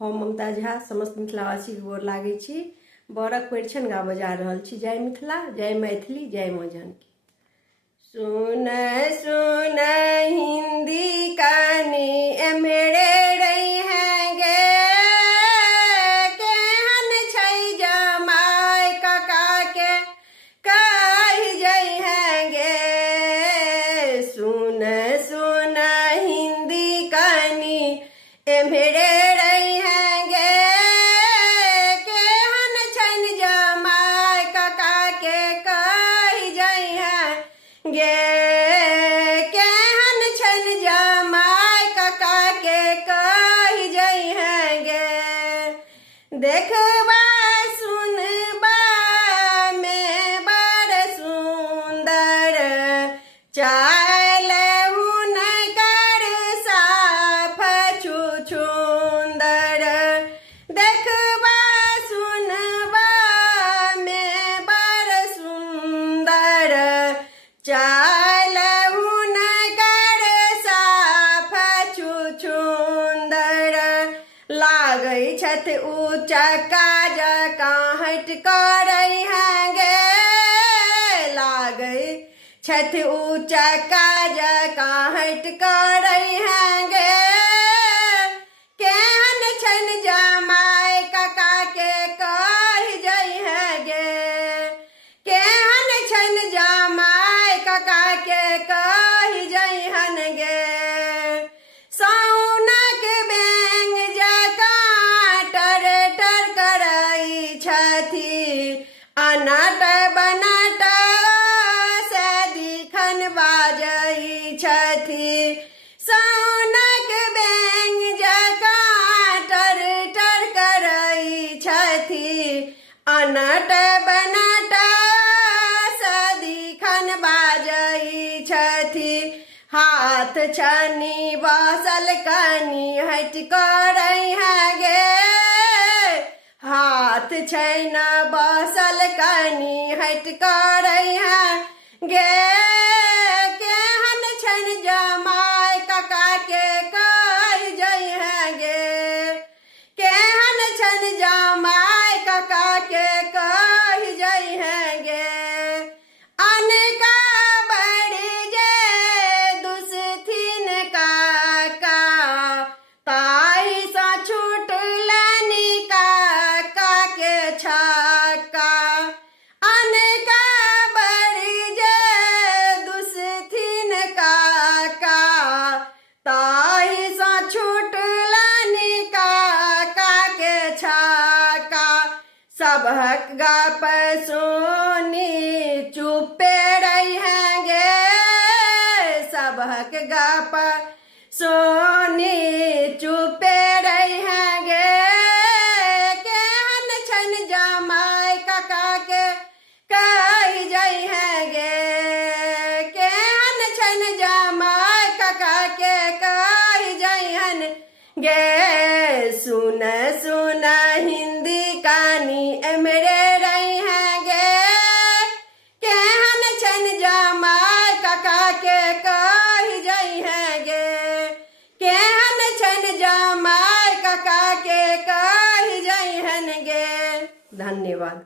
हम ममता झा समस्त मिथिलावासी के गोर लागै छी। बरक परिछन गा बजा रहल छी। जय मिथिला, जय मैथिली, जय माँ जानकी। सुन सुन हिंदी कहानी एम्हरे रही हैं गे, केहन छै जमाय काका के कहि जई हैं गे। सुन सुन हिंदी कहानी एम्हरे रही हैं गे, केहन छन जमाय काका के कहि जई हैं गे। केहन छन जमाय काका के कहि जई हैं गे। देखबा सुनबा में बड़ सुंदर चाल हुनकर साफ छुछुंदर। देखबा सुनबा में बड़ सुंदर चाल हुनकर साफ छुछुंदर। लागै छथि ऊँचा काज काहट करै हैं गे। लागै छथि ऊँचा काज काहट करै हैं गे। केहन छन जमाय काका के कहि जई हैं गे। केहन छन जमाय काका के कहि जई हन गे। साउनक बेंग जकाँ टर टर करई छथि, अनट बनट से दिखन बाजई छथि। साउनक बेंग जकाँ टर टर करई छथि, अनट बनट सदिखन बाजई छथि। हाथ छनी बसल कनी हट करई हैं गे। हाथ छैन बसल कनी हट करई हैं गे। केहन छन जमाय काका के कहि जई हैं गे। केहन छन जमाय काका के कहि जई हैं गे। अनका बड़ी जे दुसथिन काका, ताहि सा छुटलनि काका के छक्का। अनका बड़ी जे दुसथिन काका, ताहि सा छुटलनि काका के छक्का। सबहक गप सुनी चुपे रही हैं गे। सबहक गप सुनी चुपे रही हैं गे। केहन छन जमाय काका के कहि जई हैं गे। केहन छन जमाय काका के कहि जई हन गे। सुन सुन हिंदी कहानी एम्हरे रही हैं गे। केहन छन जमाय काका के कहि जई हैं गे। केहन छन जमाय काका के कहि जई हन गे। धन्यवाद।